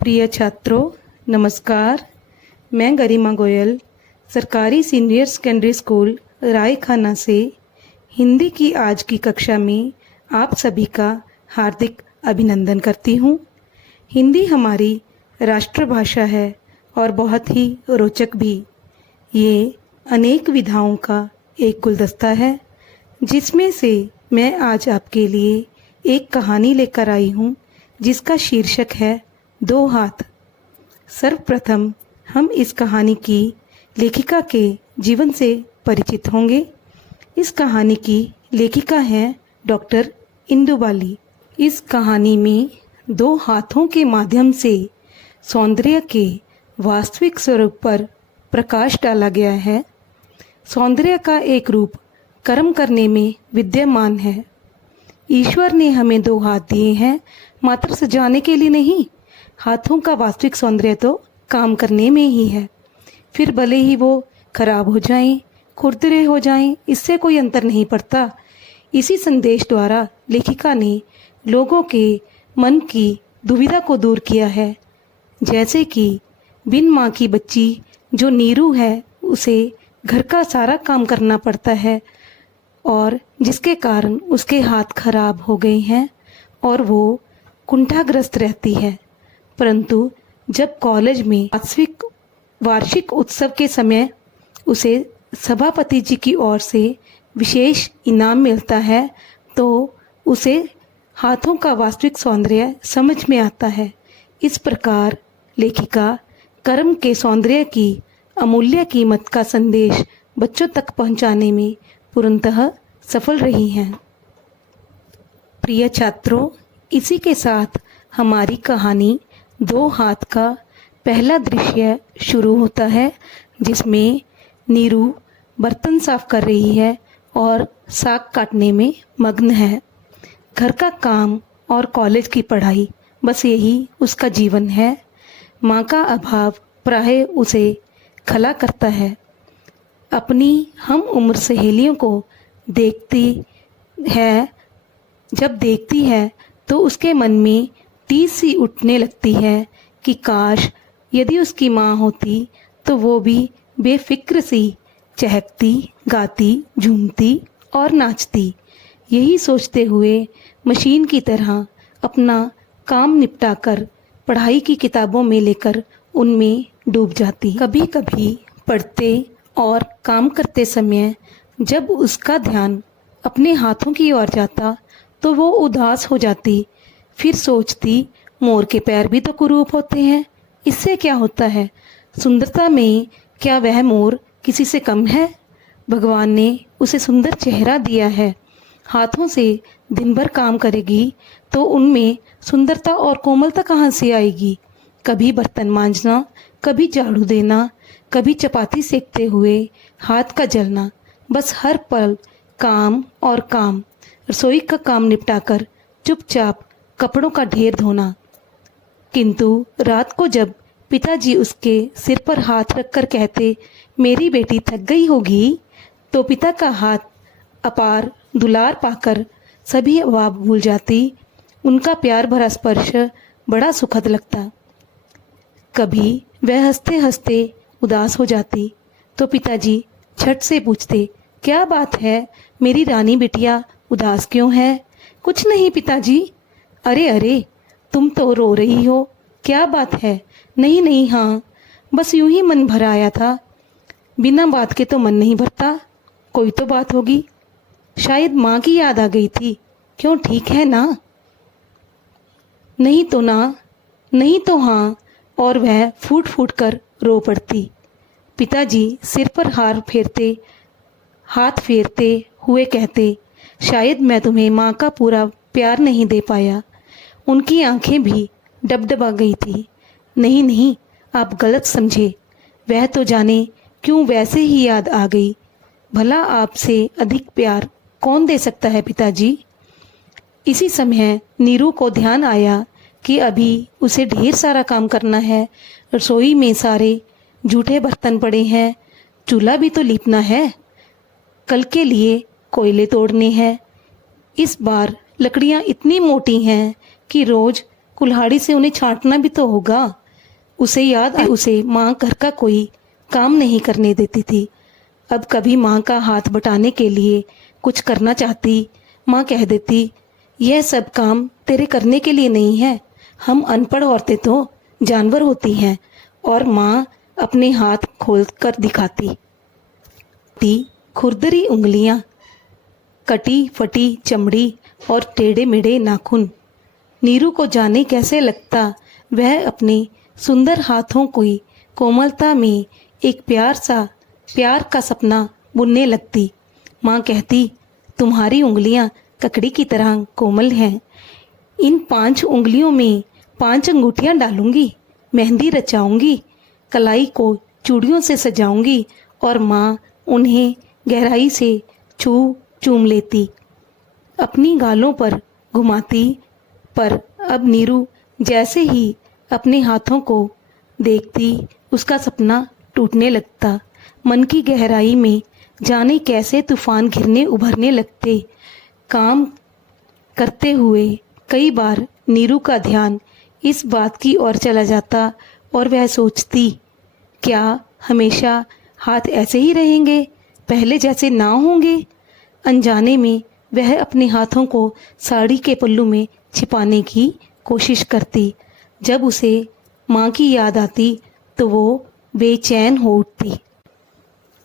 प्रिय छात्रों, नमस्कार। मैं गरिमा गोयल सरकारी सीनियर सेकेंडरी स्कूल रायखाना से हिंदी की आज की कक्षा में आप सभी का हार्दिक अभिनंदन करती हूँ। हिंदी हमारी राष्ट्रभाषा है और बहुत ही रोचक भी। ये अनेक विधाओं का एक गुलदस्ता है, जिसमें से मैं आज आपके लिए एक कहानी लेकर आई हूँ जिसका शीर्षक है दो हाथ। सर्वप्रथम हम इस कहानी की लेखिका के जीवन से परिचित होंगे। इस कहानी की लेखिका हैं डॉक्टर इंदु बाली। इस कहानी में दो हाथों के माध्यम से सौंदर्य के वास्तविक स्वरूप पर प्रकाश डाला गया है। सौंदर्य का एक रूप कर्म करने में विद्यमान है। ईश्वर ने हमें दो हाथ दिए हैं, मात्र सजाने के लिए नहीं। हाथों का वास्तविक सौंदर्य तो काम करने में ही है। फिर भले ही वो खराब हो जाएं, खुरदरे हो जाएं, इससे कोई अंतर नहीं पड़ता। इसी संदेश द्वारा लेखिका ने लोगों के मन की दुविधा को दूर किया है। जैसे कि बिन माँ की बच्ची जो नीरू है, उसे घर का सारा काम करना पड़ता है और जिसके कारण उसके हाथ खराब हो गए हैं और वो कुंठाग्रस्त रहती है। परंतु जब कॉलेज में वार्षिक उत्सव के समय उसे सभापति जी की ओर से विशेष इनाम मिलता है, तो उसे हाथों का वास्तविक सौंदर्य समझ में आता है। इस प्रकार लेखिका कर्म के सौंदर्य की अमूल्य कीमत का संदेश बच्चों तक पहुंचाने में पूर्णतः सफल रही हैं। प्रिय छात्रों, इसी के साथ हमारी कहानी दो हाथ का पहला दृश्य शुरू होता है, जिसमें नीरू बर्तन साफ कर रही है और साग काटने में मग्न है। घर का काम और कॉलेज की पढ़ाई, बस यही उसका जीवन है। माँ का अभाव प्रायः उसे खला करता है। अपनी हम उम्र सहेलियों को जब देखती है तो उसके मन में टीस सी उठने लगती है कि काश यदि उसकी माँ होती तो वो भी बेफिक्र सी चहकती, गाती, झूमती और नाचती। यही सोचते हुए मशीन की तरह अपना काम निपटाकर पढ़ाई की किताबों में लेकर उनमें डूब जाती। कभी कभी पढ़ते और काम करते समय जब उसका ध्यान अपने हाथों की ओर जाता तो वो उदास हो जाती। फिर सोचती, मोर के पैर भी तो कुरूप होते हैं, इससे क्या होता है? सुंदरता में क्या वह मोर किसी से कम है? भगवान ने उसे सुंदर चेहरा दिया है। हाथों से दिन भर काम करेगी तो उनमें सुंदरता और कोमलता कहाँ से आएगी? कभी बर्तन मांजना, कभी झाड़ू देना, कभी चपाती सेकते हुए हाथ का जलना, बस हर पल काम और काम। रसोई का काम निपटाकर चुपचाप कपड़ों का ढेर धोना। किंतु रात को जब पिताजी उसके सिर पर हाथ रखकर कहते, मेरी बेटी थक गई होगी, तो पिता का हाथ अपार दुलार पाकर सभी अभाव भूल जाती। उनका प्यार भरा स्पर्श बड़ा सुखद लगता। कभी वह हंसते हंसते उदास हो जाती तो पिताजी झट से पूछते, क्या बात है मेरी रानी बिटिया, उदास क्यों है? कुछ नहीं पिताजी। अरे अरे, तुम तो रो रही हो, क्या बात है? नहीं नहीं, हाँ बस यूं ही मन भर आया था। बिना बात के तो मन नहीं भरता, कोई तो बात होगी। शायद माँ की याद आ गई थी। क्यों, ठीक है ना? नहीं तो ना, नहीं तो हाँ। और वह फूट फूट कर रो पड़ती। पिताजी सिर पर हाथ फेरते हुए कहते, शायद मैं तुम्हें माँ का पूरा प्यार नहीं दे पाया। उनकी आंखें भी डबडबा गई थी। नहीं नहीं, आप गलत समझे। वह तो जाने क्यों वैसे ही याद आ गई। भला आपसे अधिक प्यार कौन दे सकता है पिताजी? इसी समय नीरू को ध्यान आया कि अभी उसे ढेर सारा काम करना है। रसोई में सारे जूठे बर्तन पड़े हैं, चूल्हा भी तो लीपना है, कल के लिए कोयले तोड़ने हैं। इस बार लकड़ियाँ इतनी मोटी हैं कि रोज कुल्हाड़ी से उन्हें छांटना भी तो होगा। उसे याद आया उसे माँ घर का कोई काम नहीं करने देती थी। अब कभी माँ का हाथ बटाने के लिए कुछ करना चाहती, माँ कह देती, यह सब काम तेरे करने के लिए नहीं है, हम अनपढ़ औरतें तो जानवर होती हैं। और माँ अपने हाथ खोल कर दिखाती। खुरदरी उंगलियां, कटी फटी चमड़ी और टेढ़े मेढ़े नाखून। नीरू को जाने कैसे लगता वह अपने सुंदर हाथों की कोमलता में एक प्यार का सपना बुनने लगती। माँ कहती, तुम्हारी उंगलियां ककड़ी की तरह कोमल हैं। इन 5 उंगलियों में 5 अंगूठियां डालूंगी, मेहंदी रचाऊंगी, कलाई को चूड़ियों से सजाऊंगी। और माँ उन्हें गहराई से चूम लेती, अपनी गालों पर घुमाती। पर अब नीरू जैसे ही अपने हाथों को देखती उसका सपना टूटने लगता। मन की गहराई में जाने कैसे तूफान घिरने उभरने लगते। काम करते हुए कई बार नीरू का ध्यान इस बात की ओर चला जाता और वह सोचती, क्या हमेशा हाथ ऐसे ही रहेंगे, पहले जैसे ना होंगे। अनजाने में वह अपने हाथों को साड़ी के पल्लू में छिपाने की कोशिश करती। जब उसे माँ की याद आती तो वो बेचैन हो उठती।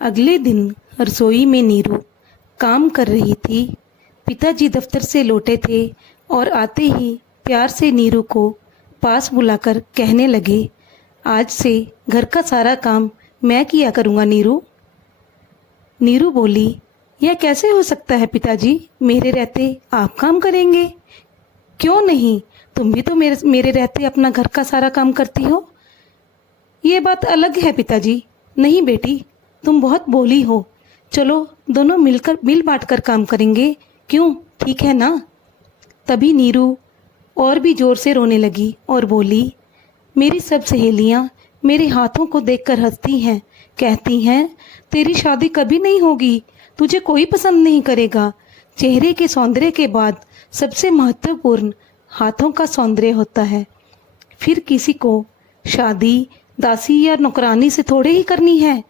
अगले दिन रसोई में नीरू काम कर रही थी। पिताजी दफ्तर से लौटे थे और आते ही प्यार से नीरू को पास बुलाकर कहने लगे, आज से घर का सारा काम मैं किया करूँगा नीरू। नीरू बोली, यह कैसे हो सकता है पिताजी, मेरे रहते आप काम करेंगे? क्यों नहीं, तुम भी तो मेरे रहते अपना घर का सारा काम करती हो। ये बात अलग है पिताजी। नहीं बेटी, तुम बहुत भोली हो। चलो दोनों मिल बांट कर काम करेंगे, क्यों, ठीक है ना? तभी नीरू और भी जोर से रोने लगी और बोली, मेरी सब सहेलियां मेरे हाथों को देखकर हंसती हैं, कहती हैं तेरी शादी कभी नहीं होगी, तुझे कोई पसंद नहीं करेगा। चेहरे के सौंदर्य के बाद सबसे महत्वपूर्ण हाथों का सौंदर्य होता है। फिर किसी को शादी दासी या नौकरानी से थोड़े ही करनी है।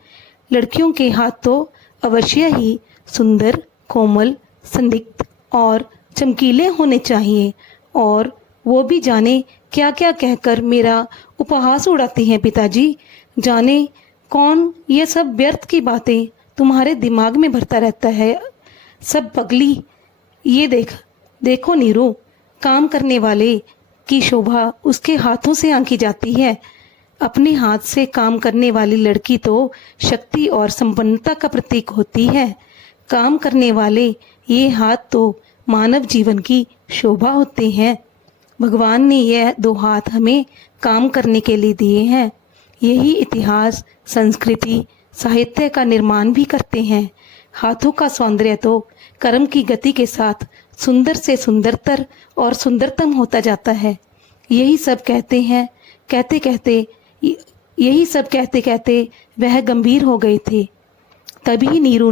लड़कियों के हाथ तो अवश्य ही सुंदर, कोमल, संदिग्ध और चमकीले होने चाहिए। और वो भी जाने क्या क्या कहकर मेरा उपहास उड़ाती हैं पिताजी। जाने कौन ये सब व्यर्थ की बातें तुम्हारे दिमाग में भरता रहता है। सब पगली, ये देखो नीरू, काम करने वाले की शोभा उसके हाथों से आंकी जाती है। अपने हाथ से काम करने वाली लड़की तो शक्ति और संपन्नता का प्रतीक होती है। काम करने वाले ये हाथ तो मानव जीवन की शोभा होते हैं। भगवान ने यह 2 हाथ हमें काम करने के लिए दिए हैं। यही इतिहास, संस्कृति, साहित्य का निर्माण भी करते हैं। हाथों का सौंदर्य तो कर्म की गति के साथ सुंदर से सुंदरतर और सुंदरतम होता जाता है। यही सब कहते कहते वह गंभीर हो गए थे। तभी नीरू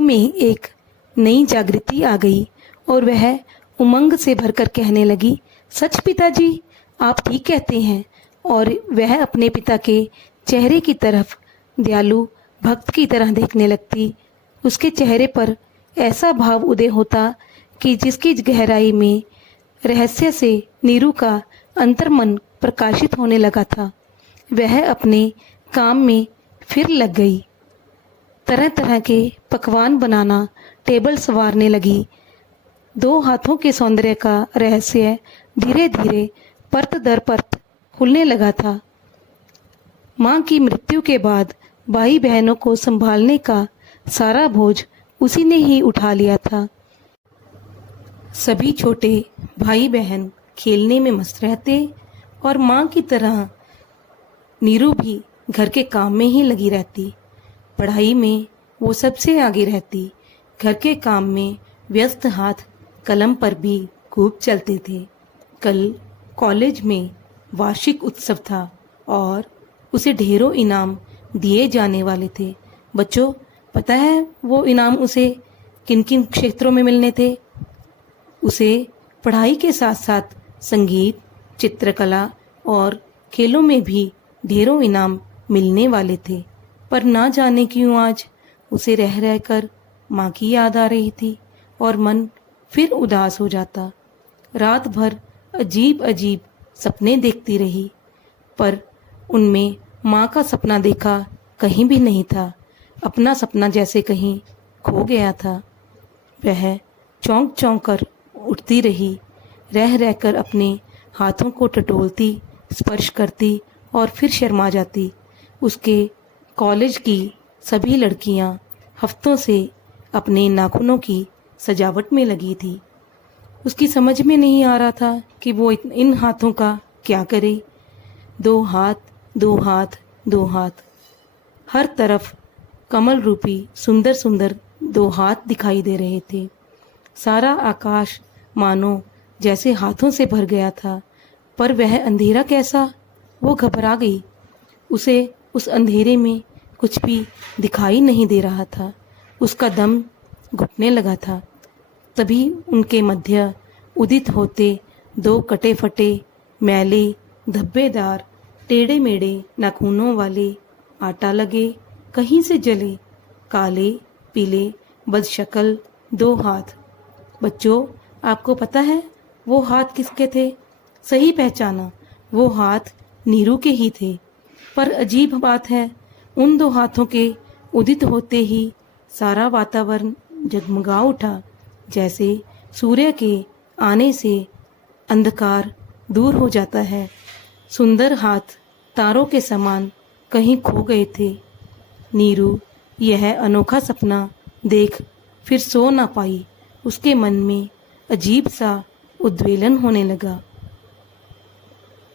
में एक नई जागृति आ गई और वह उमंग से भरकर कहने लगी, सच पिताजी, आप ठीक कहते हैं। और वह अपने पिता के चेहरे की तरफ दयालु भक्त की तरह देखने लगती। उसके चेहरे पर ऐसा भाव उदय होता कि जिसकी गहराई में रहस्य से नीरू का अंतर्मन प्रकाशित होने लगा था। वह अपने काम में फिर लग गई। तरह तरह के पकवान बनाना, टेबल संवारने लगी। 2 हाथों के सौंदर्य का रहस्य धीरे धीरे परत दर परत खुलने लगा था। माँ की मृत्यु के बाद भाई बहनों को संभालने का सारा बोझ उसी ने ही उठा लिया था। सभी छोटे भाई बहन खेलने में मस्त रहते और माँ की तरह नीरू भी घर के काम में ही लगी रहती। पढ़ाई में वो सबसे आगे रहती। घर के काम में व्यस्त हाथ कलम पर भी खूब चलते थे। कल कॉलेज में वार्षिक उत्सव था और उसे ढेरों इनाम दिए जाने वाले थे। बच्चों, पता है वो इनाम उसे किन किन क्षेत्रों में मिलने थे। उसे पढ़ाई के साथ साथ संगीत, चित्रकला और खेलों में भी ढेरों इनाम मिलने वाले थे। पर ना जाने क्यों आज उसे रह रहकर माँ की याद आ रही थी और मन फिर उदास हो जाता। रात भर अजीब अजीब सपने देखती रही, पर उनमें माँ का सपना देखा कहीं भी नहीं था। अपना सपना जैसे कहीं खो गया था। वह चौंक चौंक कर उठती रही, रह रहकर अपने हाथों को टटोलती, स्पर्श करती और फिर शर्मा जाती। उसके कॉलेज की सभी लड़कियां हफ्तों से अपने नाखूनों की सजावट में लगी थी। उसकी समझ में नहीं आ रहा था कि वो इन हाथों का क्या करे। 2 हाथ, 2 हाथ, 2 हाथ, हर तरफ कमल रूपी सुंदर सुंदर 2 हाथ दिखाई दे रहे थे। सारा आकाश मानो जैसे हाथों से भर गया था। पर वह अंधेरा कैसा? वो घबरा गई। उसे उस अंधेरे में कुछ भी दिखाई नहीं दे रहा था। उसका दम घुटने लगा था। तभी उनके मध्य उदित होते 2 कटे फटे, मैले, धब्बेदार, टेढ़े मेढ़े नाखूनों वाले, आटा लगे, कहीं से जले, काले पीले बदशक्ल 2 हाथ। बच्चों, आपको पता है वो हाथ किसके थे? सही पहचाना, वो हाथ नीरू के ही थे। पर अजीब बात है, उन 2 हाथों के उदित होते ही सारा वातावरण जगमगा उठा, जैसे सूर्य के आने से अंधकार दूर हो जाता है। सुंदर हाथ तारों के समान कहीं खो गए थे। नीरू यह अनोखा सपना देख फिर सो ना पाई। उसके मन में अजीब सा उद्वेलन होने लगा।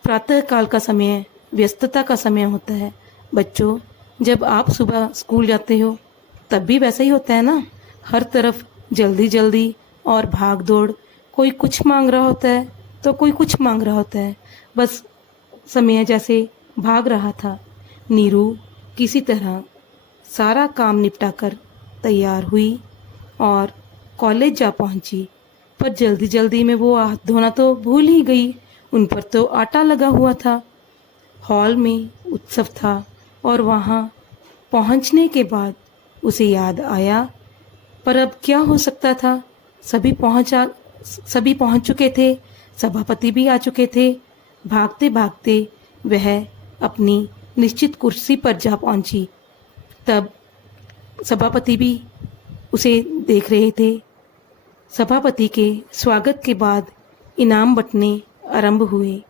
प्रातःकाल का समय व्यस्तता का समय होता है। बच्चों, जब आप सुबह स्कूल जाते हो तब भी वैसा ही होता है ना। हर तरफ जल्दी जल्दी और भाग दौड़। कोई कुछ मांग रहा होता है तो कोई कुछ मांग रहा होता है। बस समय जैसे भाग रहा था। नीरू किसी तरह सारा काम निपटाकर तैयार हुई और कॉलेज जा पहुंची। पर जल्दी जल्दी में वो हाथ धोना तो भूल ही गई। उन पर तो आटा लगा हुआ था। हॉल में उत्सव था और वहाँ पहुँचने के बाद उसे याद आया, पर अब क्या हो सकता था। सभी पहुँच चुके थे। सभापति भी आ चुके थे। भागते भागते वह अपनी निश्चित कुर्सी पर जा पहुँची। तब सभापति भी उसे देख रहे थे। सभापति के स्वागत के बाद इनाम बंटने आरंभ हुए।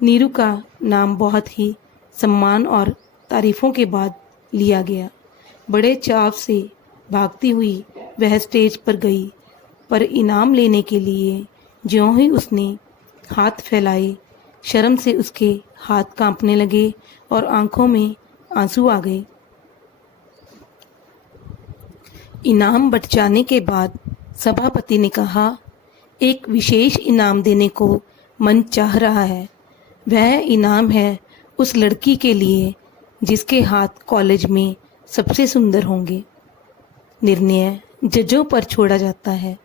नीरू का नाम बहुत ही सम्मान और तारीफों के बाद लिया गया। बड़े चाव से भागती हुई वह स्टेज पर गई, पर इनाम लेने के लिए ज्यों ही उसने हाथ फैलाए, शर्म से उसके हाथ कांपने लगे और आंखों में आंसू आ गए। इनाम बंट जाने के बाद सभापति ने कहा, एक विशेष इनाम देने को मन चाह रहा है। वह इनाम है उस लड़की के लिए जिसके हाथ कॉलेज में सबसे सुंदर होंगे। निर्णय जजों पर छोड़ा जाता है।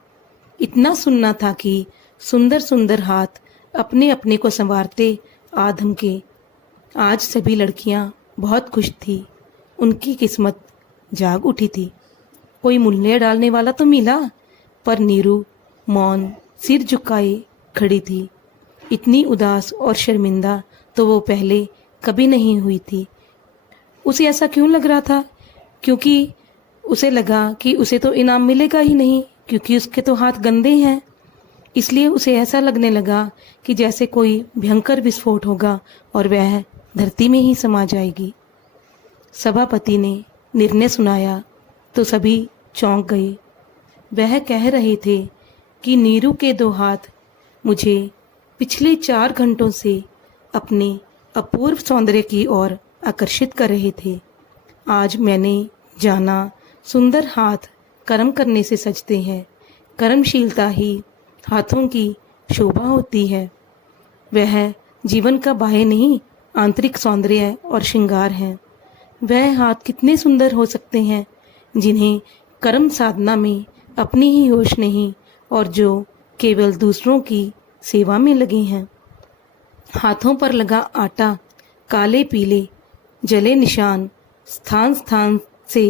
इतना सुनना था कि सुंदर सुंदर हाथ अपने अपने को संवारते आधम के। आज सभी लड़कियां बहुत खुश थी। उनकी किस्मत जाग उठी थी। कोई मूल्य डालने वाला तो मिला, पर नीरू मौन सिर झुकाए खड़ी थी। इतनी उदास और शर्मिंदा तो वो पहले कभी नहीं हुई थी। उसे ऐसा क्यों लग रहा था? क्योंकि उसे लगा कि उसे तो इनाम मिलेगा ही नहीं, क्योंकि उसके तो हाथ गंदे हैं। इसलिए उसे ऐसा लगने लगा कि जैसे कोई भयंकर विस्फोट होगा और वह धरती में ही समा जाएगी। सभापति ने निर्णय सुनाया तो सभी चौंक गए। वह कह रहे थे कि नीरू के 2 हाथ मुझे पिछले 4 घंटों से अपने अपूर्व सौंदर्य की ओर आकर्षित कर रहे थे। आज मैंने जाना, सुंदर हाथ कर्म करने से सजते हैं। कर्मशीलता ही हाथों की शोभा होती है। वह जीवन का बाह्य नहीं, आंतरिक सौंदर्य और श्रृंगार है। वह हाथ कितने सुंदर हो सकते हैं जिन्हें कर्म साधना में अपनी ही होश नहीं और जो केवल दूसरों की सेवा में लगे हैं। हाथों पर लगा आटा, काले पीले जले निशान, स्थान स्थान से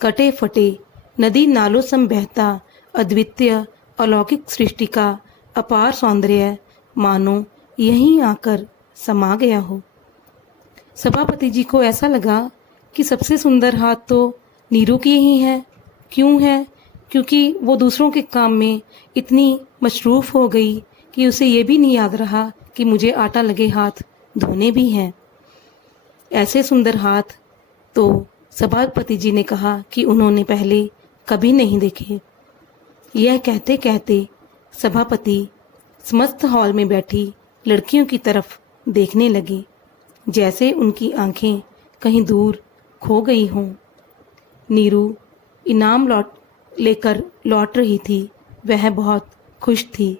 कटे फटे, नदी नालों सम बहता अद्वितीय अलौकिक सृष्टि का अपार सौंदर्य मानो यहीं आकर समा गया हो। सभापति जी को ऐसा लगा कि सबसे सुंदर हाथ तो नीरू की ही है। क्यों है? क्योंकि वो दूसरों के काम में इतनी मशरूफ़ हो गई कि उसे ये भी नहीं याद रहा कि मुझे आटा लगे हाथ धोने भी हैं। ऐसे सुंदर हाथ तो सभापति जी ने कहा कि उन्होंने पहले कभी नहीं देखे। यह कहते कहते सभापति समस्त हॉल में बैठी लड़कियों की तरफ देखने लगे, जैसे उनकी आंखें कहीं दूर खो गई हों। नीरू इनाम लेकर लौट रही थी। वह बहुत खुश थी।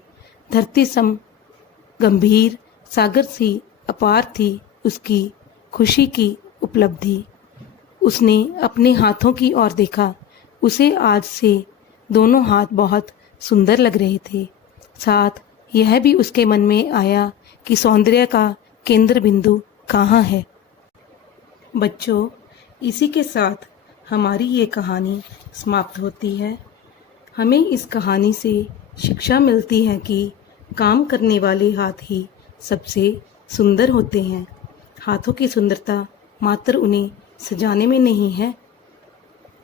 धरती सम गंभीर सागर सी अपार थी उसकी खुशी की उपलब्धि। उसने अपने हाथों की ओर देखा। उसे आज से दोनों हाथ बहुत सुंदर लग रहे थे। साथ यह भी उसके मन में आया कि सौंदर्य का केंद्र बिंदु कहाँ है। बच्चों, इसी के साथ हमारी ये कहानी समाप्त होती है। हमें इस कहानी से शिक्षा मिलती है कि काम करने वाले हाथ ही सबसे सुंदर होते हैं। हाथों की सुंदरता मात्र उन्हें सजाने में नहीं है,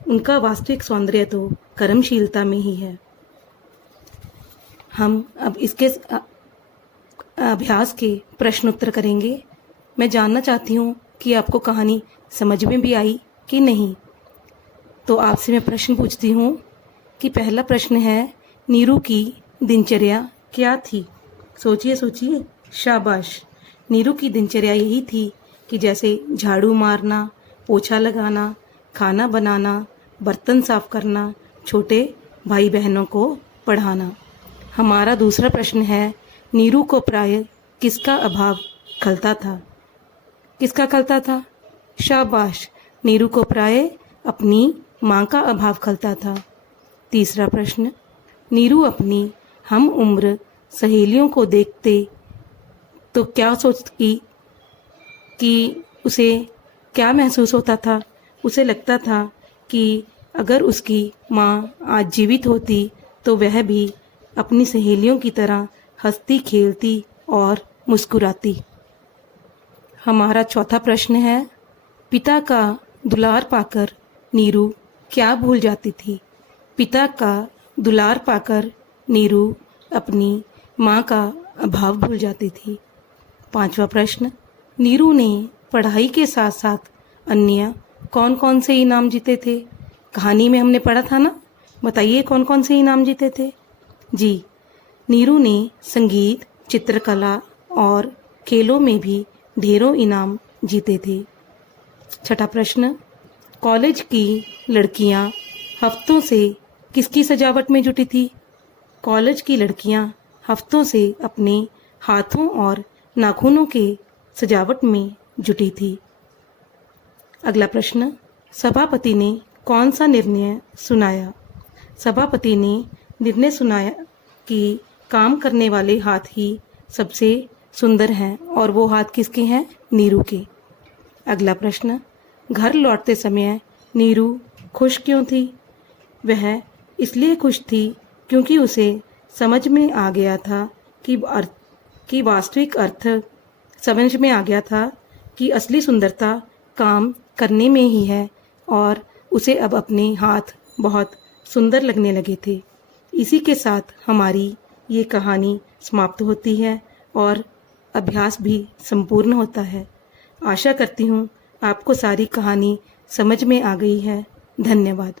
उनका वास्तविक सौंदर्य तो कर्मशीलता में ही है। हम अब इसके अभ्यास के प्रश्न उत्तर करेंगे। मैं जानना चाहती हूँ कि आपको कहानी समझ में भी आई कि नहीं। तो आपसे मैं प्रश्न पूछती हूँ कि पहला प्रश्न है, नीरू की दिनचर्या क्या थी? सोचिए सोचिए। शाबाश। नीरू की दिनचर्या यही थी कि जैसे झाड़ू मारना, पोछा लगाना, खाना बनाना, बर्तन साफ करना, छोटे भाई बहनों को पढ़ाना। हमारा दूसरा प्रश्न है, नीरू को प्राय किसका अभाव खलता था? किसका खलता था? शाबाश। नीरू को प्राय अपनी माँ का अभाव खलता था। तीसरा प्रश्न, नीरू अपनी हम उम्र सहेलियों को देखते तो क्या सोचती कि उसे क्या महसूस होता था? उसे लगता था कि अगर उसकी माँ आज जीवित होती तो वह भी अपनी सहेलियों की तरह हंसती खेलती और मुस्कुराती। हमारा चौथा प्रश्न है, पिता का दुलार पाकर नीरू क्या भूल जाती थी? पिता का दुलार पाकर नीरू अपनी माँ का अभाव भूल जाती थी। पांचवा प्रश्न, नीरू ने पढ़ाई के साथ साथ अन्य कौन कौन से इनाम जीते थे? कहानी में हमने पढ़ा था ना, बताइए कौन कौन से इनाम जीते थे? जी, नीरू ने संगीत, चित्रकला और खेलों में भी ढेरों इनाम जीते थे। छठा प्रश्न, कॉलेज की लड़कियां हफ्तों से किसकी सजावट में जुटी थी? कॉलेज की लड़कियां हफ्तों से अपने हाथों और नाखूनों के सजावट में जुटी थी। अगला प्रश्न, सभापति ने कौन सा निर्णय सुनाया? सभापति ने निर्णय सुनाया कि काम करने वाले हाथ ही सबसे सुंदर हैं और वो हाथ किसके हैं? नीरू के। अगला प्रश्न, घर लौटते समय नीरू खुश क्यों थी? वह इसलिए खुश थी क्योंकि उसे समझ में आ गया था कि वास्तविक अर्थ समझ में आ गया था कि असली सुंदरता काम करने में ही है और उसे अब अपने हाथ बहुत सुंदर लगने लगे थे। इसी के साथ हमारी ये कहानी समाप्त होती है और अभ्यास भी संपूर्ण होता है। आशा करती हूँ आपको सारी कहानी समझ में आ गई है। धन्यवाद।